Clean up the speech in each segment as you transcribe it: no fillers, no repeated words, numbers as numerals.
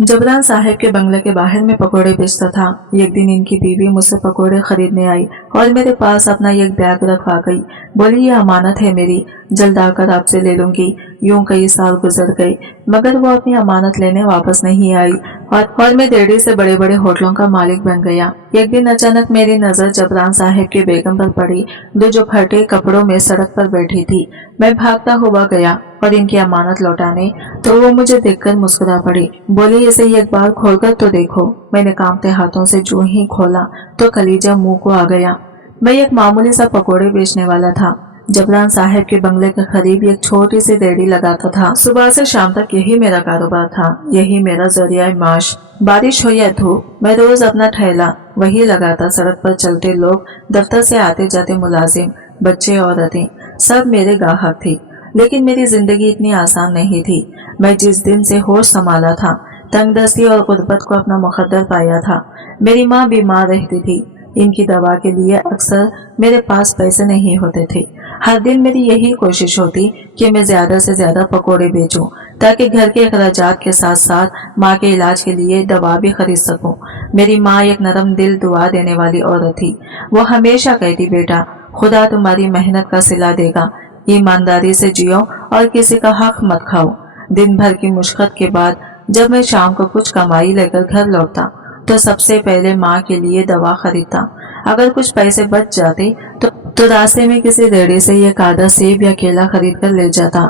जबरान साहब के बंगले के बाहर में पकोड़े बेचता था। एक दिन इनकी बीवी मुझसे पकोड़े खरीदने आई और मेरे पास अपना एक बैग रखवा गई। बोली, ये अमानत है मेरी, जल्द आकर आपसे ले लूंगी। यूं कई साल गुजर गए मगर वो अपनी अमानत लेने वापस नहीं आई और मैं देरी से बड़े बड़े होटलों का मालिक बन गया। एक दिन अचानक मेरी नजर जबरान साहब की बेगम पर पड़ी, जो फटे कपड़ों में सड़क पर बैठी थी। मैं भागता हुआ गया और इनकी अमानत लौटाने तो वो मुझे देखकर मुस्कुरा पड़ी। बोली, इसे एक बार खोलकर तो देखो। मैंने कांपते हाथों से जो ही खोला तो कलीजा मुंह को आ गया। मैं एक मामूली सा पकोड़े बेचने वाला था। जबरान साहब के बंगले के करीब एक छोटी सी रेहड़ी लगाता था। सुबह से शाम तक यही मेरा कारोबार था, यही मेरा जरिया माश। बारिश हो या धूप, मैं रोज अपना ठेला वही लगाता। सड़क पर चलते लोग, दफ्तर से आते जाते मुलाजिम, बच्चे औरतें, सब मेरे गाहक थे। लेकिन मेरी जिंदगी इतनी आसान नहीं थी। मैं जिस दिन से होश संभाला था, तंगदस्ती और गुर्बत को अपना मुकद्दर पाया था। मेरी माँ बीमार रहती थी। इनकी दवा के लिए अक्सर मेरे पास पैसे नहीं होते थे। हर दिन मेरी यही कोशिश होती कि मैं ज्यादा से ज्यादा पकोड़े बेचूं ताकि घर के अखराजात के साथ साथ माँ के इलाज के लिए दवा भी खरीद सकूं। मेरी माँ एक नरम दिल, दुआ देने वाली औरत थी। वो हमेशा कहती, बेटा, खुदा तुम्हारी मेहनत का सिला देगा, ईमानदारी से जियो और किसी का हक मत खाओ। दिन भर की मुश्किल के बाद जब मैं शाम को कुछ कमाई लेकर घर लौटता तो सबसे पहले माँ के लिए दवा खरीदता। अगर कुछ पैसे बच जाते तो रास्ते में किसी रेहड़ी से एक आधा सेब या केला खरीद कर ले जाता।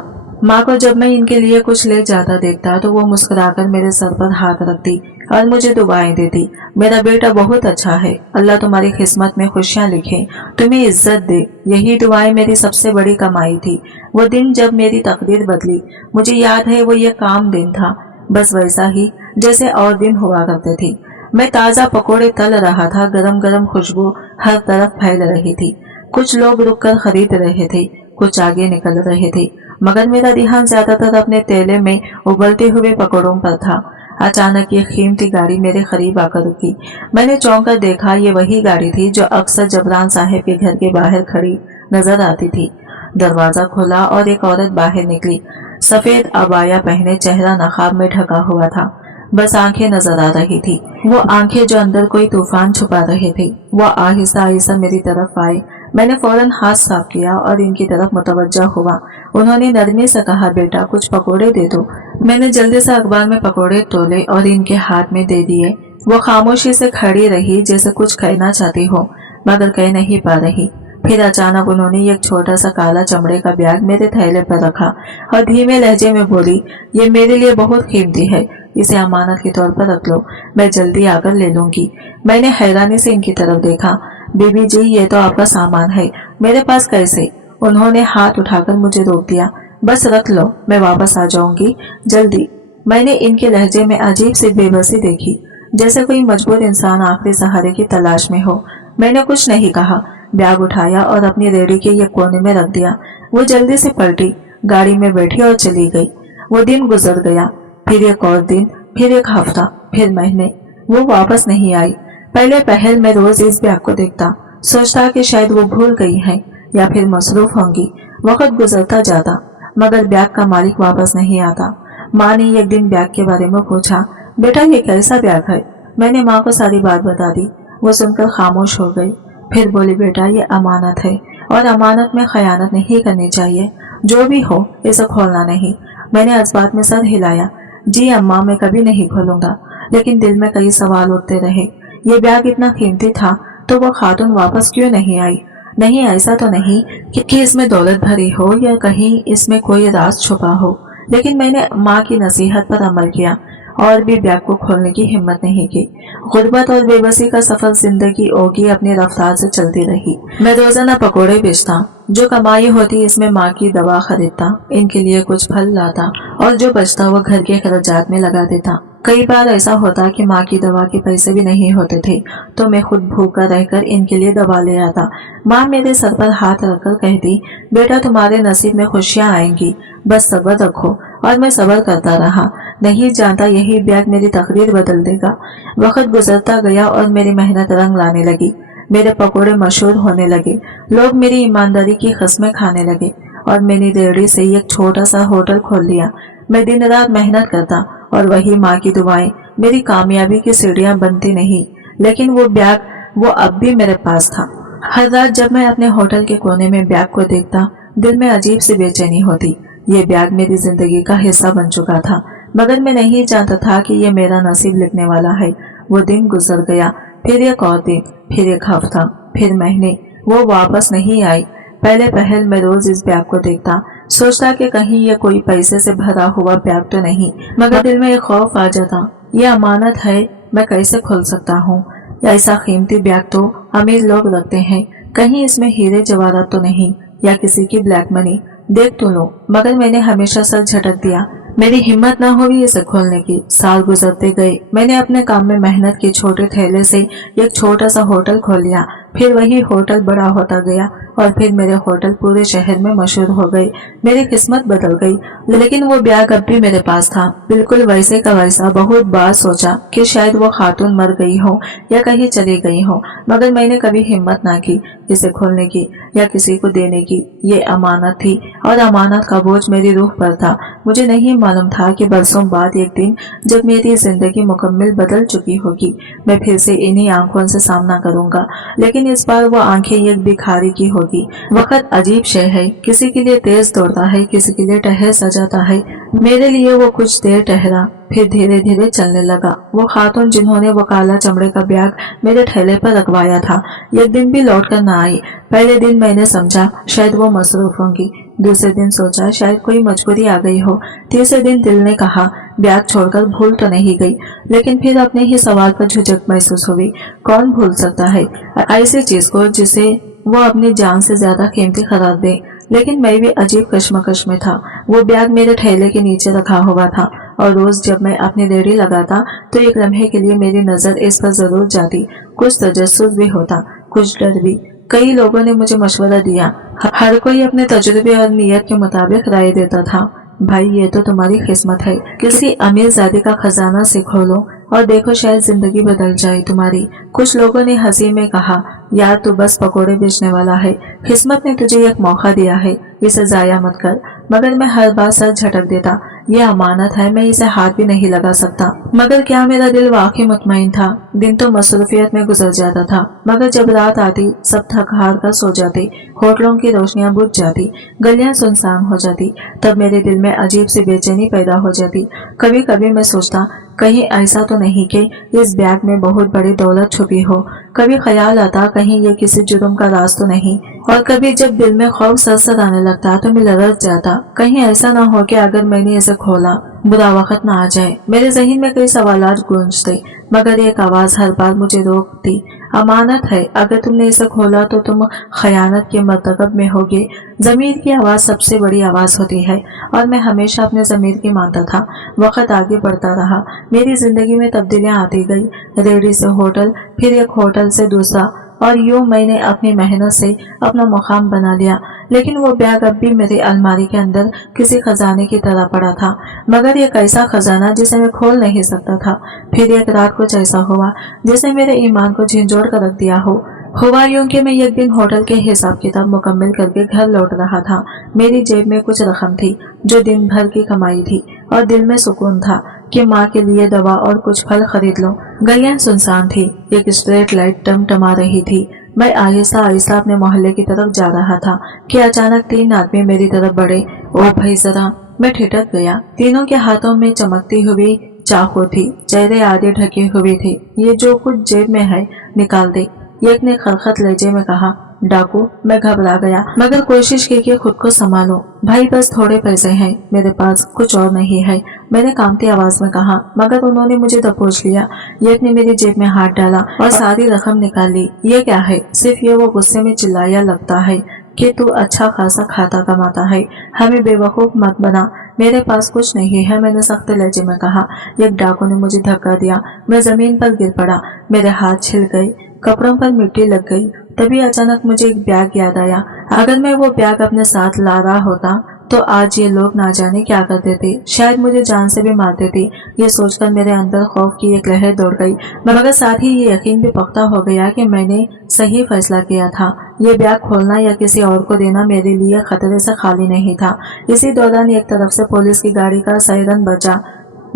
माँ को जब मैं इनके लिए कुछ ले जाता देखता तो वो मुस्कुराकर मेरे सर पर हाथ रखती और मुझे दुआएं देती। मेरा बेटा बहुत अच्छा है, अल्लाह तुम्हारी किस्मत में खुशियां लिखे, तुम्हें इज्जत दे। यही दुआएं मेरी सबसे बड़ी कमाई थी। वो दिन जब मेरी तकदीर बदली, मुझे याद है वो ये काम दिन था, बस वैसा ही जैसे और दिन हुआ करते थे। मैं ताजा पकोड़े तल रहा था, गरम गरम खुशबू हर तरफ फैल रही थी। कुछ लोग रुककर खरीद रहे थे, कुछ आगे निकल रहे थे, मगर मेरा ध्यान ज्यादातर अपने तेले में उबलते हुए पकोड़ों पर था। अचानक ये कीमती गाड़ी मेरे करीब आकर रुकी। मैंने चौंक कर देखा, ये वही गाड़ी थी जो अक्सर जबरान साहब के घर के बाहर खड़ी नजर आती थी। दरवाजा खुला और एक औरत बाहर निकली। सफेद अबाया पहने, चेहरा नकाब में ढका हुआ था, बस आंखें नजर आ रही थी। वो आंखें जो अंदर कोई तूफान छुपा रहे थे। वो आहिस्ता आहिस्ता मेरी तरफ आए। मैंने फौरन हाथ साफ किया और इनकी तरफ मुतवज्जा हुआ। उन्होंने नरमी से कहा, बेटा, कुछ पकोड़े दे दो। मैंने जल्दी से अखबार में पकोड़े तोले और इनके हाथ में दे दिए। वो खामोशी से खड़ी रही, जैसे कुछ कहना चाहती हो मगर कह नहीं पा रही। फिर अचानक उन्होंने एक छोटा सा काला चमड़े का बैग मेरे थैले पर रखा और धीमे लहजे में बोली, ये मेरे लिए बहुत कीमती है, इसे अमानत के तौर पर रख लो, मैं जल्दी आकर ले लूंगी। मैंने हैरानी से इनकी तरफ देखा। बीबी जी, ये तो आपका सामान है, मेरे पास कैसे? उन्होंने हाथ उठाकर मुझे रोक दिया। बस रख लो, मैं वापस आ जाऊंगी जल्दी। मैंने इनके लहजे में अजीब सी बेबसी देखी, जैसे कोई मजबूर इंसान आखिरी सहारे की तलाश में हो। मैंने कुछ नहीं कहा, बैग उठाया और अपनी रेहड़ी के एक कोने में रख दिया। वो जल्दी से पलटी, गाड़ी में बैठी और चली गई। वो दिन गुजर गया, फिर एक और दिन, फिर एक हफ्ता, फिर महीने। वो वापस नहीं आई। पहले पहल मैं रोज इस बैग को देखता, सोचता कि शायद वो भूल गई है या फिर मसरूफ होंगी। वक्त गुजरता जाता मगर बैग का मालिक वापस नहीं आता। माँ ने एक दिन बैग के बारे में पूछा, बेटा, ये कैसा बैग है? मैंने माँ को सारी बात बता दी। वो सुनकर खामोश हो गई। फिर बोली, बेटा, ये अमानत है और अमानत में खयानत नहीं करनी चाहिए। जो भी हो, इसे खोलना नहीं। मैंने जज्बात में सर हिलाया। जी अम्मा, मैं कभी नहीं खोलूंगा। लेकिन दिल में कई सवाल उठते रहे। ये बैग इतना कीमती था तो वो खातून वापस क्यों नहीं आई? नहीं, ऐसा तो नहीं कि इसमें दौलत भरी हो या कहीं इसमें कोई राज छुपा हो। लेकिन मैंने माँ की नसीहत पर अमल किया और भी बैग को खोलने की हिम्मत नहीं की। गुर्बत और बेबसी का सफर जिंदगी ओगी अपनी रफ्तार से चलती रही। मैं रोजाना पकोड़े बेचता, जो कमाई होती इसमें माँ की दवा खरीदता, इनके लिए कुछ फल लाता और जो बचता वो घर के खर्चात में लगा देता। कई बार ऐसा होता कि माँ की दवा के पैसे भी नहीं होते थे तो मैं खुद भूखा रहकर इनके लिए दवा ले आता। माँ मेरे सर पर हाथ रखकर कहती, बेटा, तुम्हारे नसीब में खुशियाँ आएंगी, बस सब्र रखो। और मैं सब्र करता रहा, नहीं जानता यही बैग मेरी तकदीर बदल देगा। वक्त गुजरता गया और मेरी मेहनत रंग लाने लगी। मेरे पकोड़े मशहूर होने लगे, लोग मेरी ईमानदारी की कस्में खाने लगे और मैंने रेहड़ी से एक छोटा सा होटल खोल लिया। मैं दिन रात मेहनत करता और वही माँ की दुआएं मेरी कामयाबी की सीढ़ियां बनती नहीं। लेकिन वो बैग वो अब भी मेरे पास था। हर रात जब मैं अपने होटल के कोने में बैग को देखता, दिल में अजीब सी बेचैनी होती। ये बैग मेरी जिंदगी का हिस्सा बन चुका था, मगर मैं नहीं जानता था कि ये मेरा नसीब लिखने वाला है। वो दिन गुजर गया, फिर एक और दिन, फिर एक हफ्ता, फिर महीने। वो वापस नहीं आई। पहले पहल मैं रोज इस बैग को देखता, सोचता कि कहीं ये कोई पैसे से भरा हुआ बैग तो नहीं, मगर दिल में एक खौफ आ जाता, ये अमानत है, मैं कैसे खोल सकता हूँ। ऐसा कीमती बैग तो अमीर लोग रखते हैं, कहीं इसमें हीरे जवाहरात तो नहीं, या किसी की ब्लैक मनी। देख तो लो, मगर मैंने हमेशा सर झटक दिया। मेरी हिम्मत न हुई इसे खोलने की। साल गुजरते गए, मैंने अपने काम में मेहनत की छोटे थैले से एक छोटा सा होटल खोल लिया। फिर वही होटल बड़ा होता गया और फिर मेरे होटल पूरे शहर में मशहूर हो गए। मेरी किस्मत बदल गई, लेकिन वो बैग अब भी मेरे पास था, बिल्कुल वैसे का वैसा। बहुत बार सोचा कि शायद वो खातून मर गई हो या कहीं चली गई हो, मगर मैंने कभी हिम्मत ना की इसे खोलने की या किसी को देने की। ये अमानत थी और अमानत का बोझ मेरी रूह पर था। मुझे नहीं मालूम था कि बरसों बाद एक दिन जब मेरी जिंदगी मुकम्मल बदल चुकी होगी, मैं फिर से इन्हीं आंखों से सामना करूंगा। लेकिन इस बार वो आंखें एक भिखारी की होगी। वक्त अजीब शय है, किसी के लिए तेज दौड़ता है, किसी के लिए ठहर सजाता है। मेरे लिए वो कुछ देर ठहरा, फिर धीरे धीरे चलने लगा। वो खातून जिन्होंने वो काला चमड़े का बैग मेरे ठेले पर रखवाया था, एक दिन भी लौट कर न आई। पहले दिन मैंने समझा शायद वो मसरूफ होंगी, दूसरे दिन सोचा शायद कोई मजबूरी आ गई हो, तीसरे दिन दिल ने कहा बैग छोड़कर भूल तो नहीं गई। लेकिन फिर अपने ही सवाल पर झिझक महसूस हुई। कौन भूल सकता है ऐसी चीज को जिसे वो अपनी जान से ज्यादा कीमती करार दे। लेकिन मैं भी अजीब कश्मकश में था। वो बैग मेरे ठेले के नीचे रखा हुआ था और रोज जब मैं अपनी रेहड़ी लगाता तो एक लम्हे के लिए मेरी नजर इस पर जरूर जाती। कुछ तजस्सुस भी होता, कुछ डर भी। कई लोगों ने मुझे मशवरा दिया, हर कोई अपने तजुर्बे और नीयत के मुताबिक राय देता था। भाई ये तो तुम्हारी किस्मत है, किसी अमीर ज़ादी का खजाना से खोलो और देखो शायद जिंदगी बदल जाए तुम्हारी। कुछ लोगों ने हंसी में कहा, यार तू बस पकोड़े बेचने वाला है, किस्मत ने तुझे एक मौका दिया है, इसे जाया मत कर। मगर मैं हर बार सर झटक देता, ये अमानत है, मैं इसे हाथ भी नहीं लगा सकता। मगर क्या मेरा दिल वाकई मुतमईन था? दिन तो मसरूफियत में गुजर जाता था, मगर जब रात आती सब थक हार कर सो जाते, होटलों की रोशनियां बुझ जाती, गलियां सुनसान हो जाती, तब मेरे दिल में अजीब सी बेचैनी पैदा हो जाती। कभी कभी मैं सोचता कहीं ऐसा तो नहीं कि इस बैग में बहुत बड़ी दौलत छुपी हो। कभी ख्याल आता कहीं ये किसी जुर्म का राज तो नहीं। और कभी जब दिल में खौफ सरसर आने लगता तो मैं लरज जाता, कहीं ऐसा ना हो कि अगर मैंने इसे खोला बुरा वक्त ना आ जाए। मेरे जहन में कई सवालात गूंजते, मगर एक आवाज हर बार मुझे रोकती, अमानत है, अगर तुमने इसे खोला तो तुम खयानत के मर्तकब में होगे। जमीर की आवाज सबसे बड़ी आवाज होती है और मैं हमेशा अपने जमीर की मानता था। वक्त आगे बढ़ता रहा, मेरी जिंदगी में तब्दीलियां आती गई, रेहड़ी से होटल, फिर एक होटल से दूसरा, और यूं मैंने अपनी मेहनत से अपना मुकाम बना लिया। लेकिन वो बैग अब भी मेरी अलमारी के अंदर किसी खजाने की तरह पड़ा था, मगर एक ऐसा खजाना जिसे मैं खोल नहीं सकता था। फिर एक रात कुछ ऐसा हुआ जिसे मेरे ईमान को झिंझोड़ कर रख दिया हो। हुआ यूं कि मैं एक दिन होटल के हिसाब किताब मुकम्मल करके घर लौट रहा था। मेरी जेब में कुछ रकम थी जो दिन भर की कमाई थी, और दिल में सुकून था कि माँ के लिए दवा और कुछ फल खरीद लो। गलियां सुनसान थी, एक स्ट्रीट लाइट टमटमा रही थी। मैं आहिस्ता आहिस्ता अपने मोहल्ले की तरफ जा रहा था कि अचानक 3 आदमी मेरी तरफ बढ़े। ओ भाई जरा, मैं ठिठक गया। तीनों के हाथों में चमकती हुई चाकू थी, चेहरे आधे ढके हुए थे। ये जो कुछ जेब में है निकाल दे, एक ने खरखत लहजे में कहा। डाकू, मैं घबरा गया, मगर कोशिश की कि खुद को संभालो। भाई बस थोड़े पैसे हैं मेरे पास, कुछ और नहीं है, मैंने कांपती आवाज में कहा, मगर उन्होंने मुझे दबोच लिया। एक ने मेरी जेब में हाथ डाला और सारी रकम निकाल ली। ये क्या है? सिर्फ ये वो गुस्से में चिल्लाया, लगता है कि तू अच्छा खासा खाता कमाता है, हमें बेवकूफ मत बना, मेरे पास कुछ नहीं है, मैंने सख्त लहजे में कहा। एक डाकू ने मुझे धक्का दिया, मैं जमीन पर गिर पड़ा, मेरे हाथ छिल गए, कपड़ों पर मिट्टी लग गई। तभी अचानक मुझे एक बैग याद आया। अगर मैं वो बैग अपने साथ ला रहा होता तो आज ये लोग ना जाने क्या कर देते, शायद मुझे जान से भी मार देते। ये सोचकर मेरे अंदर खौफ की एक लहर दौड़ गई, मगर साथ ही ये यकीन भी पक्का हो गया कि मैंने सही फैसला किया था। ये बैग खोलना या किसी और को देना मेरे लिए खतरे से खाली नहीं था। इसी दौरान एक तरफ से पुलिस की गाड़ी का सायरन बजा।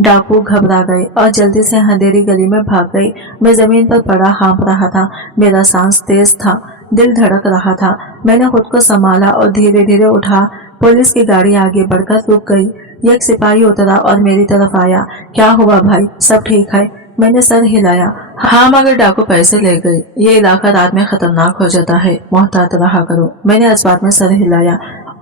डाकू घबरा गए और जल्दी से अंधेरी गली में भाग गए। मैं जमीन पर पड़ा हाँफ रहा था। मेरा सांस तेज था, दिल धड़क रहा था। मैंने खुद को संभाला और धीरे धीरे उठा। पुलिस की गाड़ी आगे बढ़कर रुक गई। एक सिपाही उतरा और मेरी तरफ आया। क्या हुआ भाई, सब ठीक है? मैंने सर हिलाया। हाँ, मगर डाकू पैसे ले गए। ये इलाका रात में खतरनाक हो जाता है, मोहतात रहा करो। मैंने जज्बात में सर हिलाया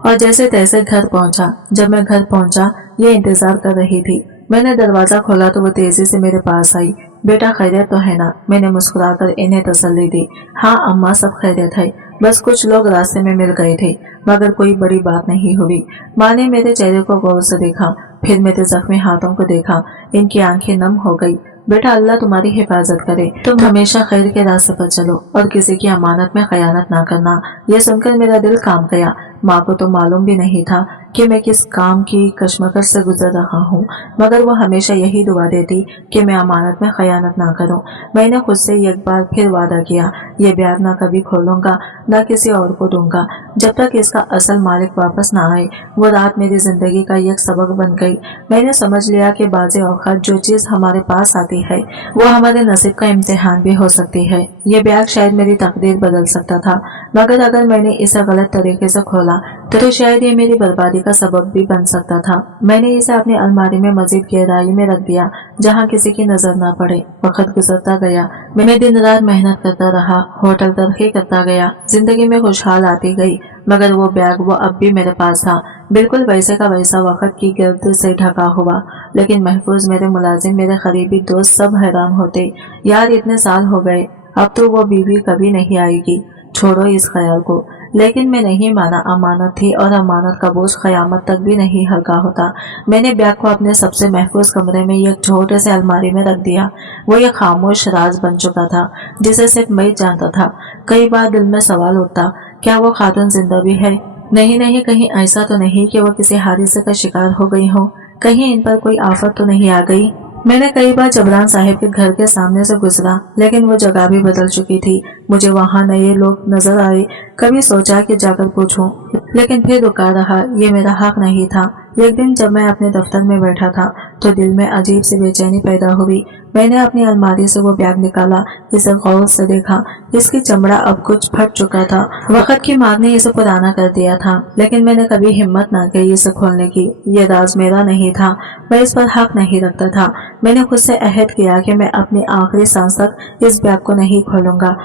और जैसे तैसे घर पहुंचा। जब मैं घर पहुंचा, ये इंतजार कर रही थी। मैंने दरवाजा खोला तो वो तेजी से मेरे पास आई। बेटा खैरियत तो है ना? मैंने मुस्कुराकर इन्हें तसल्ली दी। हाँ अम्मा, सब खैरियत है, बस कुछ लोग रास्ते में मिल गए थे, मगर कोई बड़ी बात नहीं हुई। माँ ने मेरे चेहरे को गौर से देखा, फिर मेरे जख्मी हाथों को देखा। इनकी आंखें नम हो गई। बेटा अल्लाह तुम्हारी हिफाजत करे, तुम हमेशा खैर के रास्ते पर चलो और किसी की अमानत में खयानत ना करना। यह सुनकर मेरा दिल कांप गया। माँ को तो मालूम भी नहीं था कि मैं किस काम की कश्मकश से गुजर रहा हूँ, मगर वो हमेशा यही दुआ देती कि मैं अमानत में खयानत ना करूँ। मैंने खुद से एक बार फिर वादा किया, ये बैग ना कभी खोलूंगा, ना किसी और को दूंगा, जब तक इसका असल मालिक वापस ना आए। वो रात मेरी जिंदगी का एक सबक बन गई। मैंने समझ लिया कि बाज़ औक़ात जो चीज़ हमारे पास आती है वो हमारे नसीब का इम्तिहान भी हो सकती है। ये बैग शायद मेरी तकदीर बदल सकता था, मगर अगर मैंने इसे गलत तरीके से खोला तो शायद ये मेरी बर्बादी का सबब भी बन सकता था। मैंने इसे अपनी अलमारी में मजीद गहराई में रख दिया, जहाँ किसी की नजर ना पड़े। वक्त गुजरता गया, मैं दिन रात मेहनत करता रहा, होटल तरक्की करता गया, जिंदगी में खुशहाल आती गई, मगर वो बैग वो अब भी मेरे पास था, बिल्कुल वैसे का वैसा, वक्त की गिरद से ढका हुआ, लेकिन महफूज। मेरे मुलाजिम, मेरे करीबी दोस्त सब हैरान होते, यार इतने साल हो गए, अब तो वो बीवी कभी नहीं आएगी, छोड़ो इस ख्याल को। लेकिन मैं नहीं माना, अमानत थी और अमानत का बोझ क़यामत तक भी नहीं हल्का होता। मैंने बैग को अपने सबसे महफूज कमरे में एक छोटे से अलमारी में रख दिया। वो एक खामोश राज बन चुका था जिसे सिर्फ मैं जानता था। कई बार दिल में सवाल उठता, क्या वो खातून जिंदा भी है? नहीं, कहीं ऐसा तो नहीं कि वो किसी हादसे का शिकार हो गई हो, कहीं इन पर कोई आफत तो नहीं आ गई। मैंने कई बार जबरान साहिब के घर के सामने से गुजरा, लेकिन वो जगह भी बदल चुकी थी। मुझे वहाँ नए लोग नजर आए। कभी सोचा कि जाकर पूछूं, लेकिन फिर रुका रहा, ये मेरा हक नहीं था। एक दिन जब मैं अपने दफ्तर में बैठा था तो दिल में अजीब सी बेचैनी पैदा हुई। मैंने अपनी अलमारी से वो बैग निकाला, इसे गौर से देखा। इसकी चमड़ा अब कुछ फट चुका था, वक्त की मार ने इसे पुराना कर दिया था, लेकिन मैंने कभी हिम्मत न की इसे खोलने की। ये राज मेरा नहीं था, मैं इस पर हक नहीं रखता था। मैंने खुद से अहद किया कि मैं अपनी आखिरी सांस तक इस बैग को नहीं खोलूंगा,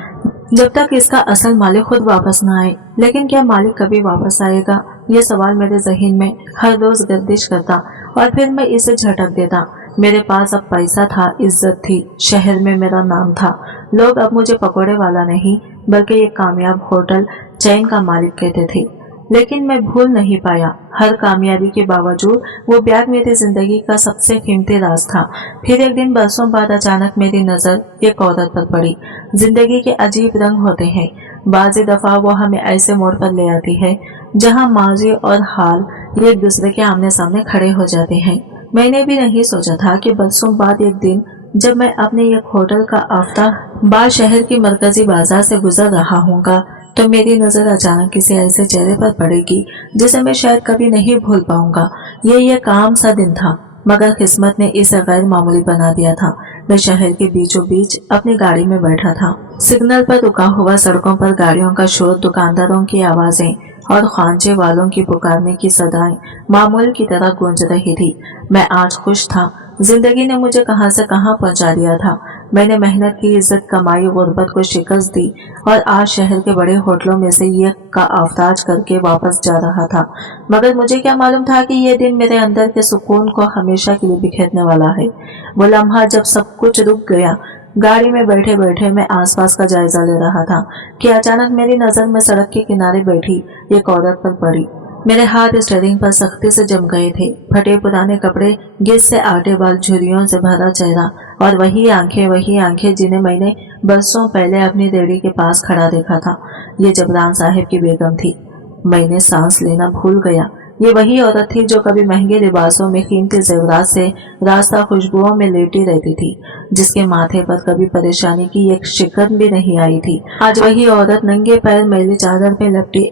जब तक इसका असल मालिक खुद वापस न आए। लेकिन क्या मालिक कभी वापस आएगा? ये सवाल मेरे जहन में हर रोज गर्दिश करता और फिर मैं इसे झटक देता। मेरे पास अब पैसा था, इज्जत थी, शहर में मेरा नाम था। लोग अब मुझे पकौड़े वाला नहीं बल्कि एक कामयाब होटल चैन का मालिक कहते थे। लेकिन मैं भूल नहीं पाया, हर कामयाबी के बावजूद वो बैग मेरी जिंदगी का सबसे कीमती राज था। फिर एक दिन बरसों बाद अचानक मेरी नजर एक औरत पर पड़ी। जिंदगी के अजीब रंग होते हैं, बाज़ दफा वो हमें ऐसे मोड़ पर ले आती है जहां माजी और हाल एक दूसरे के आमने सामने खड़े हो जाते हैं। मैंने भी नहीं सोचा था कि बरसों बाद एक दिन जब मैं अपने एक होटल का आफ्ताब बाद शहर की मरकजी बाजार से गुजर रहा हूँगा तो मेरी नजर अचानक किसी ऐसे चेहरे पर पड़ेगी जिसे मैं शायद कभी नहीं भूल पाऊंगा। ये काम सा दिन था, मगर किस्मत ने इसे गैर मामूली बना दिया था। मैं शहर के बीचों बीच अपनी गाड़ी में बैठा था। सिग्नल पर रुका हुआ, सड़कों पर गाड़ियों का शोर, दुकानदारों की आवाजें और खांचे वालों की पुकारने की सदाएं मामूल की तरह गूंज रही थी। मैं आज खुश था। जिंदगी ने मुझे कहां से कहां पहुंचा दिया था। मैंने मेहनत की, इज्जत कमाई, गुर्बत को शिकस्त दी और आज शहर के बड़े होटलों में से एक का आफताज करके वापस जा रहा था। मगर मुझे क्या मालूम था कि यह दिन मेरे अंदर के सुकून को हमेशा के लिए बिखेरने वाला है। वो लम्हा जब सब कुछ रुक गया, गाड़ी में बैठे बैठे मैं आसपास का जायजा ले रहा था कि अचानक मेरी नजर में सड़क के किनारे बैठी एक औरत पर पड़ी। मेरे हाथ स्टीयरिंग पर सख्ती से जम गए थे। फटे पुराने कपड़े, गिर से आटे बाल, झुर्रियों से भरा चेहरा और वही आंखें जिन्हें मैंने बरसों पहले अपनी रेहड़ी के पास खड़ा देखा था। ये जबरान साहिब की बेगम थी। मैंने सांस लेना भूल गया। ये वही औरत थी जो कभी महंगे लिबासों में, कीमती जेवरात से, रास्ता खुशबुओं में लेटी रहती थी, जिसके माथे पर कभी परेशानी की एक शिकन भी नहीं आई थी। आज वही औरत नंगे पैर मैली चादर पे लपटी,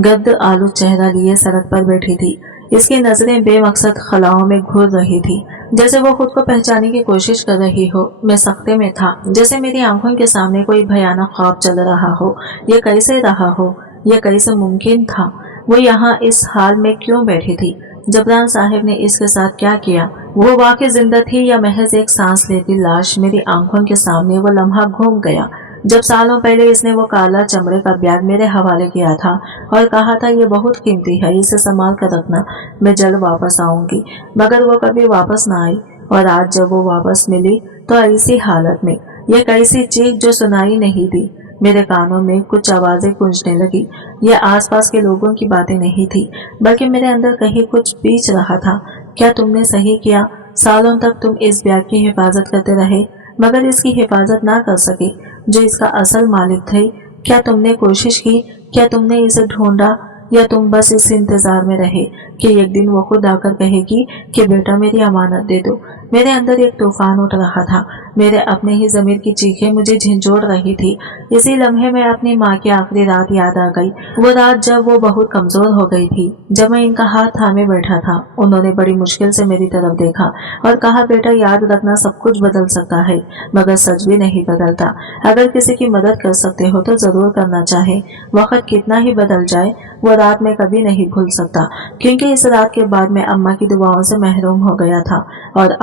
गद्द आलू चेहरा लिए सड़क पर बैठी थी। इसकी नजरें बेमकसद खलाओं में घूर रही थी। जैसे वो खुद को पहचानने की कोशिश कर रही हो। मैं सख्ते में था, जैसे मेरी आंखों के सामने कोई भयानक ख्वाब चल रहा हो। ये कैसे रहा हो, ये कैसे मुमकिन था? वो यहाँ इस हाल में क्यों बैठी थी? जबरान साहब ने इसके साथ क्या किया? वो वाकई जिंदा थी या महज एक सांस लेती लाश? मेरी आंखों के सामने वो लम्हा घूम गया जब सालों पहले इसने वो काला चमड़े का बैग मेरे हवाले किया था और कहा था ये बहुत कीमती है, इसे संभाल कर रखना, मैं जल्द वापस आऊंगी। मगर वो कभी वापस ना आई और आज जब वो वापस मिली तो ऐसी हालत में, ये कैसी चीख जो सुनाई नहीं दी। मेरे कानों में कुछ आवाजें गूंजने लगी। ये आसपास के लोगों की बातें नहीं थी, बल्कि मेरे अंदर कहीं कुछ बीच रहा था। क्या तुमने सही किया? सालों तक तुम इस बैग की हिफाजत करते रहे, मगर इसकी हिफाजत ना कर सके जो इसका असल मालिक थे। क्या तुमने कोशिश की? क्या तुमने इसे ढूंढा? या तुम बस इस इंतजार में रहे कि एक दिन वो खुद आकर कहेगी कि बेटा मेरी अमानत दे दो? मेरे अंदर एक तूफान उठ रहा था। मेरे अपने ही ज़मीर की चीखें मुझे झंझोड़ रही थी। इसी लम्हे में अपनी माँ की आखिरी रात याद आ गई। वो रात जब वो बहुत कमजोर हो गई थी, जब मैं इनका हाथ थामे बैठा था। उन्होंने बड़ी मुश्किल से मेरी तरफ देखा और कहा, बेटा याद रखना सब कुछ बदल सकता है, मगर सच भी नहीं बदलता। अगर किसी की मदद कर सकते हो तो जरूर करना चाहे। वक्त कितना ही बदल जाए, वो रात में कभी नहीं भूल सकता, क्योंकि इस रात के बाद मैं अम्मा की दुआओं से महरूम हो गया था। और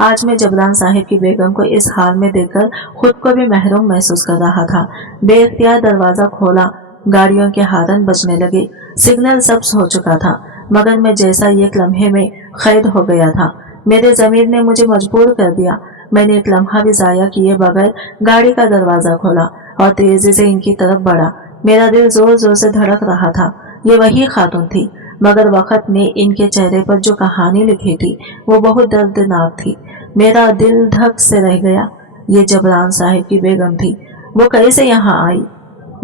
आज मैं जबरान साहिब की बेगम को इस हाल में देखकर खुद को भी महरूम महसूस कर रहा था। बेख्तियार दरवाजा खोला, गाड़ियों के हारन बजने लगे, सिग्नल सब्ज हो चुका था, मगर मैं जैसा एक लम्हे में कैद हो गया था। मेरे जमीर ने मुझे मजबूर कर दिया। मैंने एक लम्हा भी जाया किए बगैर गाड़ी का दरवाजा खोला और तेजी से इनकी तरफ बढ़ा। मेरा दिल जोर जोर से धड़क रहा था। ये वही खातून थी, मगर वक्त ने इनके चेहरे पर जो कहानी लिखी थी वो बहुत दर्दनाक थी। मेरा दिल धक से रह गया। ये जबरान साहिब की बेगम थी। वो कैसे यहाँ आई?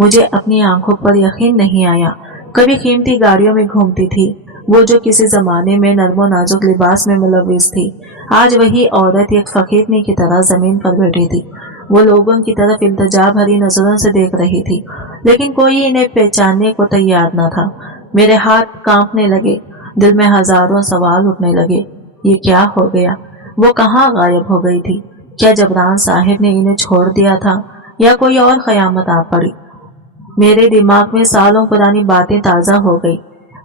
मुझे अपनी आंखों पर यकीन नहीं आया। कभी कीमती गाड़ियों में घूमती थी, वो जो किसी जमाने में नर्मो नाजुक लिबास में मुलविस थी, आज वही औरत एक फकीरनी की तरह जमीन पर बैठी थी। वो लोगों की तरफ इल्तिजा भरी नजरों से देख रही थी, लेकिन कोई इन्हें पहचानने को तैयार न था। मेरे हाथ कांपने लगे, दिल में हजारों सवाल उठने लगे। ये क्या हो गया? वो कहाँ गायब हो गई थी? क्या जबरान साहिब ने इन्हें छोड़ दिया था या कोई और कयामत आ पड़ी? मेरे दिमाग में सालों पुरानी बातें ताजा हो गई।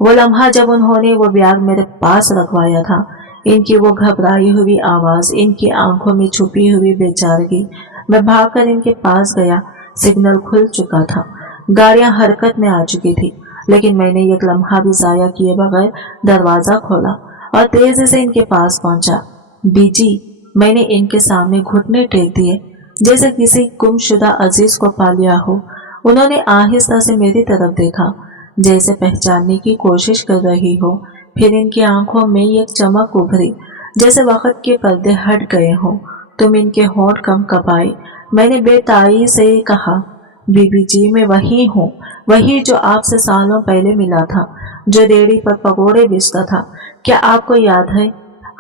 वो लम्हा जब उन्होंने वो बैग मेरे पास रखवाया था, इनकी वो घबराई हुई आवाज, इनकी आंखों में छुपी हुई बेचारगी। मैं भागकर इनके पास गया। सिग्नल खुल चुका था, गाड़ियां हरकत में आ चुकी थी, लेकिन मैंने एक लम्हा भी जाया किए बगैर दरवाजा खोला और तेजी से इनके पास पहुंचा। बीजी, मैंने इनके सामने घुटने टेक दिए, जैसे किसी गुमशुदा अजीज को पा लिया हो। उन्होंने आहिस्ता से मेरी तरफ देखा, जैसे पहचानने की कोशिश कर रही हो। फिर इनकी आंखों में एक चमक उभरी, जैसे वक्त के पर्दे हट गए हों। तुम? इनके होंठ कम कपाए। मैंने बेताई से कहा, बीबी जी, मैं वही हूँ, वही जो आपसे सालों पहले मिला था, जो रेहड़ी पर पकोड़े बेचता था। क्या आपको याद है?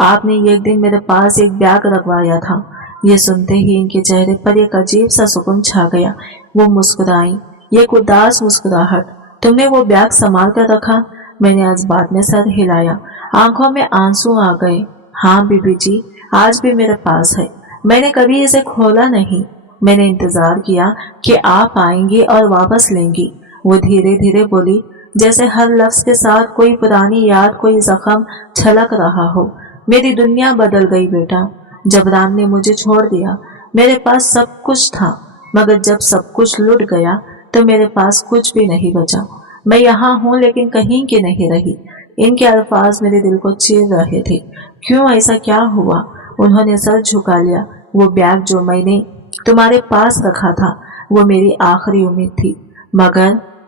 आपने एक दिन मेरे पास एक बैग रखवाया था। ये सुनते ही इनके चेहरे पर एक अजीब सा सुकून छा गया। वो मुस्कुराई, एक उदास मुस्कुराहट। तुमने वो बैग संभाल कर रखा? मैंने आज बाद में सर हिलाया, आंखों में आंसू आ गए। हाँ बीबी जी, आज भी मेरे पास है। मैंने कभी इसे खोला नहीं। मैंने इंतजार किया कि आप आएंगी और वापस लेंगी। वो धीरे धीरे बोली, जैसे हर लफ्ज के साथ कोई पुरानी याद, कोई जख्म छलक रहा हो। मेरी दुनिया बदल गई बेटा। जबरान ने मुझे छोड़ दिया। मेरे पास सब कुछ था, मगर जब सब कुछ लुट गया तो मेरे पास कुछ भी नहीं बचा। मैं यहाँ हूँ लेकिन कहीं की नहीं रही। इनके अल्फाज मेरे दिल को चीर रहे थे। क्यों? ऐसा क्या हुआ? उन्होंने सर झुका लिया। वो बैग जो मैंने तुम्हारे पास रखा था, वो मेरी आखिरी उम्मीद थी,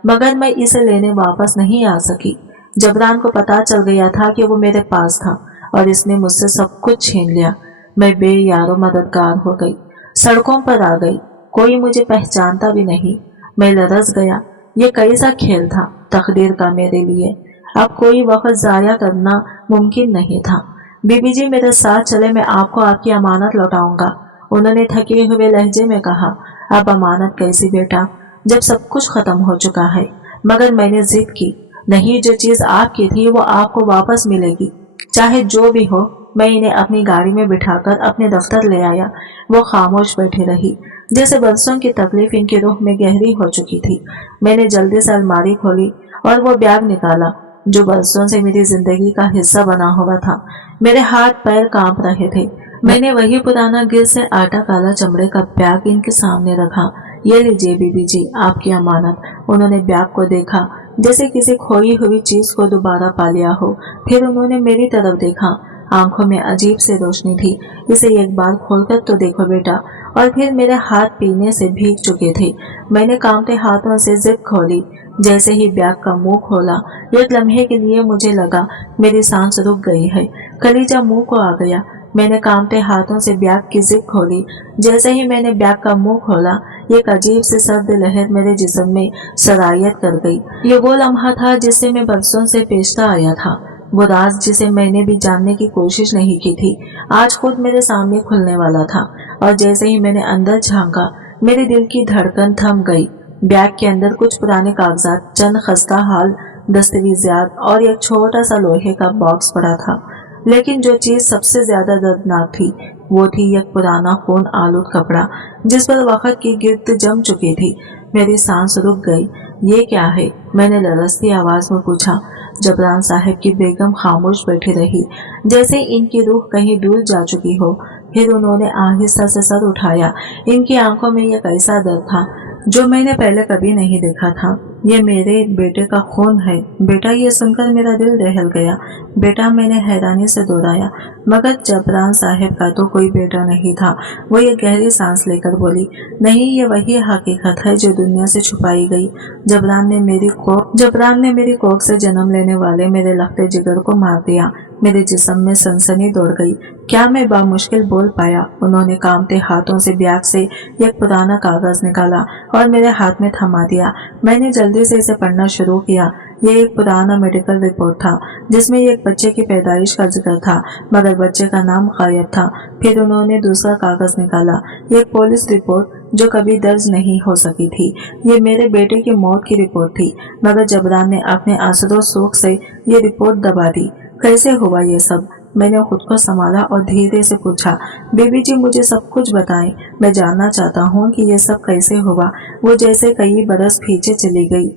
मगर मैं इसे लेने वापस नहीं आ सकी। जबरान को पता चल गया था कि वो मेरे पास था और इसने मुझसे सब कुछ छीन लिया। मैं बेयारो मददगार हो गई, सड़कों पर आ गई। कोई मुझे पहचानता भी नहीं। मैं लरस गया। ये कैसा खेल था तकदीर का मेरे लिए। अब कोई वक्त जाया करना मुमकिन नहीं था। बीबी जी, मेरे साथ चले, मैं आपको आपकी अमानत लौटाऊंगा। उन्होंने थके हुए लहजे में कहा। अब अमानत कैसी बेटा, जब सब कुछ खत्म हो चुका है। मगर मैंने जिद की, नहीं, जो चीज आपकी थी वो आपको वापस मिलेगी, चाहे जो भी हो। मैं इन्हें अपनी गाड़ी में बिठाकर अपने दफ्तर ले आया। वो खामोश बैठी रही, जैसे बरसों की तकलीफ इनकी रूह में गहरी हो चुकी थी। मैंने जल्दी से अलमारी खोली और वो बैग निकाला जो बरसों से मेरी जिंदगी का हिस्सा बना हुआ था। मेरे हाथ पैर कांप रहे थे। मैंने वही पुराना गिर से आटा काला चमड़े का बैग इनके सामने रखा। ये लीजिए बीबी जी, आपकी अमानत। उन्होंने बैग को देखा जैसे किसी खोई हुई चीज को दोबारा पा लिया हो। फिर उन्होंने मेरी तरफ देखा, आंखों में अजीब सी रोशनी थी। इसे एक बार खोलकर तो देखो बेटा। और फिर मेरे हाथ पीने से भीग चुके थे। मैंने कांपते हाथों से जिप खोली। जैसे ही बैग का मुंह खोला, एक लम्हे के लिए मुझे लगा मेरी सांस रुक गई है, कलीजा मुंह को आ गया। मैंने कांपते हाथों से बैग की जिप खोली। जैसे ही मैंने बैग का मुंह खोला, एक अजीब सी सर्द लहर मेरे जिस्म में सरायत कर गई। ये वो लम्हा था जिससे मैं बरसों से पेशता आया था। वो राज जिसे मैंने भी जानने की कोशिश नहीं की थी, आज खुद मेरे सामने खुलने वाला था। और जैसे ही मैंने अंदर झांका, मेरे दिल की धड़कन थम गई। बैग के अंदर कुछ पुराने कागजात, चंद खस्ता हाल दस्तावेजात और एक छोटा सा लोहे का बॉक्स पड़ा था। लेकिन जो चीज सबसे ज्यादा दर्दनाक थी, वो थी एक पुराना खून आलूद कपड़ा जिस पर वक्त की गिरद जम चुकी थी। मेरी सांस रुक गई। ये क्या है? मैंने लरसती आवाज में पूछा। जबरान साहब की बेगम खामोश बैठी रही, जैसे इनकी रूह कहीं दूर जा चुकी हो। फिर उन्होंने आहिस्ता से सर उठाया। इनकी आंखों में एक ऐसा दर्द था जो मैंने पहले कभी नहीं देखा था। ये मेरे बेटे का खून है बेटा। ये सुनकर मेरा दिल दहल गया। बेटा, मैंने हैरानी से दोहराया। मगर जबरान साहब का तो कोई बेटा नहीं था। वो एक गहरी सांस लेकर बोली, नहीं, ये वही हकीकत है जो दुनिया से छुपाई गई। जबरान ने मेरी कोख से जन्म लेने वाले मेरे लखते जिगर को मार दिया। मेरे जिस्म में सनसनी दौड़ गई। क्या मैं बामुश्किल बोल पाया। उन्होंने कांपते हाथों से बैग से एक पुराना कागज निकाला और मेरे हाथ में थमा दिया। मैंने जल्दी से इसे पढ़ना शुरू किया। ये एक पुराना मेडिकल रिपोर्ट था जिसमें एक बच्चे की पैदाइश का जिक्र था, मगर बच्चे का नाम गायब था। फिर उन्होंने दूसरा कागज निकाला, एक पुलिस रिपोर्ट जो कभी दर्ज नहीं हो सकी थी। ये मेरे बेटे की मौत की रिपोर्ट थी, मगर जबरान ने अपने आसरो शोक से ये रिपोर्ट दबा दी। कैसे हुआ ये सब? मैंने खुद को संभाला और धीरे से पूछा, बीबी जी, मुझे सब कुछ बताएं। मैं जानना चाहता हूँ कि ये सब कैसे हुआ। वो जैसे कई बरस पीछे चली गई।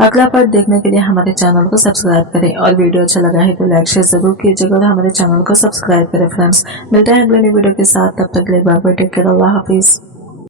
अगला पार्ट देखने के लिए हमारे चैनल को सब्सक्राइब करें और वीडियो अच्छा लगा है तो लाइक शेयर जरूर कीजिएगा और हमारे चैनल को सब्सक्राइब करें फ्रेंड्स। मिलते हैं अगले वीडियो के साथ, तब तक के लिए बाय बाय, टेक केयर, अल्लाह हाफिज।